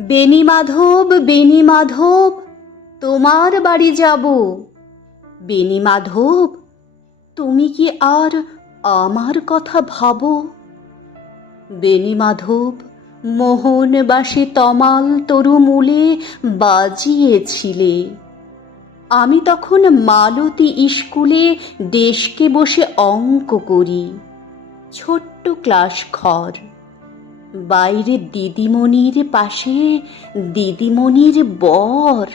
বেনি মাধব বেনি মাধব, তোমার বাড়ি যাব। বেনি মাধব, তুমি কি আর আমার কথা ভাবো? বেনি মাধব মোহনবাসী তমাল তরু মূলে বাজিয়েছিলে। আমি তখন মালতী স্কুলে দেশকে বসে অঙ্ক করি। ছোট্ট ক্লাস ঘর। বাইরে দিদিমণির পাশে দিদিমণির বর।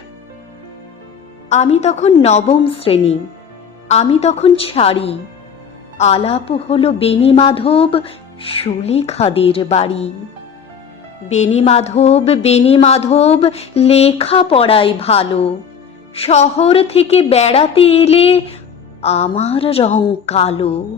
আমি তখন নবম শ্রেণি, আমি তখন ছাড়ি। আলাপ হলো বেনি মাধব সুলেখাদের বাড়ি। বেনি মাধব বেনি মাধব, লেখা পড়ায় ভালো। শহর থেকে বেড়াতে এলে আমার রং কালো।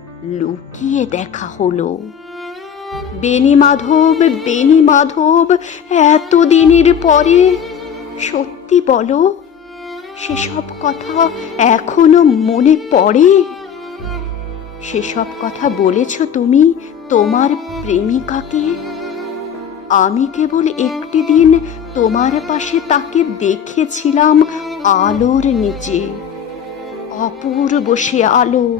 লুকিয়ে দেখা হলো। বেনি মাধব বেনি মাধব, এতদিনের পরে সত্যি বলো, সেসব কথা এখনও মনে পড়ে? সেসব কথা বলেছ তুমি তোমার প্রেমিকাকে? আমি কেবল একটি দিন তোমার পাশে তাকে দেখেছিলাম আলোর নিচে, অপূর্ব সে আলো।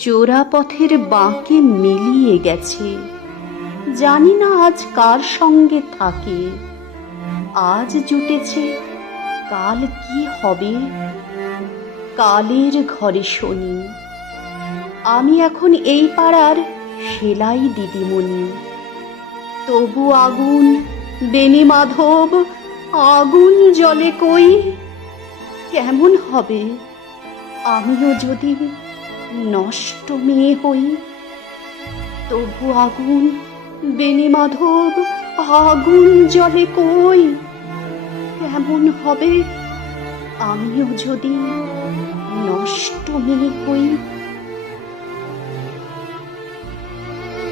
চোরা পথের বাঁকে মিলিয়ে গেছে। জানি না আজ কার সঙ্গে থাকে। আজ জুটেছে, কাল কি হবে? কালের ঘরে শনি। আমি এখন এই পাড়ার সেলাই দিদিমণি। তবু আগুন বেনি মাধব, আগুন জলে কই? কেমন হবে? আমিও যদি নষ্ট মেয়ে হই। তবু আগুন বেনি মাধব, আগুন জলে কই? কেমন হবে? আমিও যদি নষ্ট মেয়ে হই